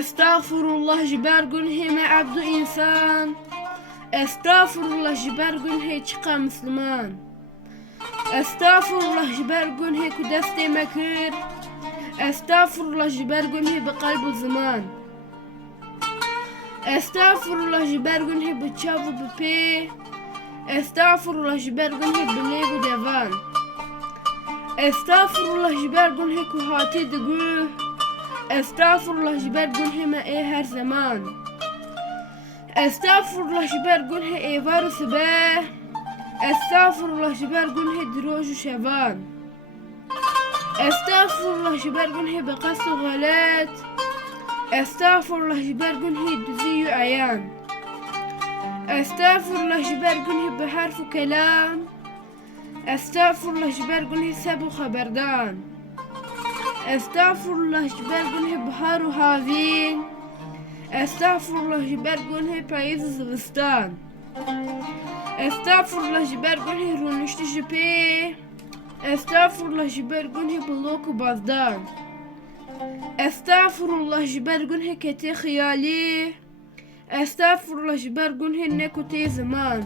Estağfurullah ji ber gunhê me ebdû însan. Estağfurullah ji ber gunhê çiqa Müslüman. Estağfurullah ji ber gunhê ku destê me kir. Estağfurullah ji ber gunhê bi qalb û ziman. Estağfurullah ji ber gunhê bi çav û bi pê. Estağfurullah ji ber gunhê bi lêv û devan. Estağfurullah ji ber gunhê ku hatî digûh. Estağfurullah ji ber gunhê me ê her zeman. Estağfurullah ji ber gunhê êvar û sibeh. Estağfurullah ji ber gunhê di roj û şevan. Estağfurullah ji ber gunhê bi qesd û xelet. Estağfurullah ji ber gunhê dizî û eyan. Estağfurullah ji ber gunhê bi herf û kelam. Estağfurullah ji ber gunhê seb û xeberdan. Estağfurullah ji ber gunhê bihar û havîn. Estağfurullah ji ber gunhê payîz û zivistan. Estağfurullah ji ber gunhê rûniştî ji pê. Estağfurullah ji ber gunhê bilok û bazdan. Estağfurullah ji ber gunhê ketê xiyalî. Estağfurullah ji ber gunhê nek û tê ziman.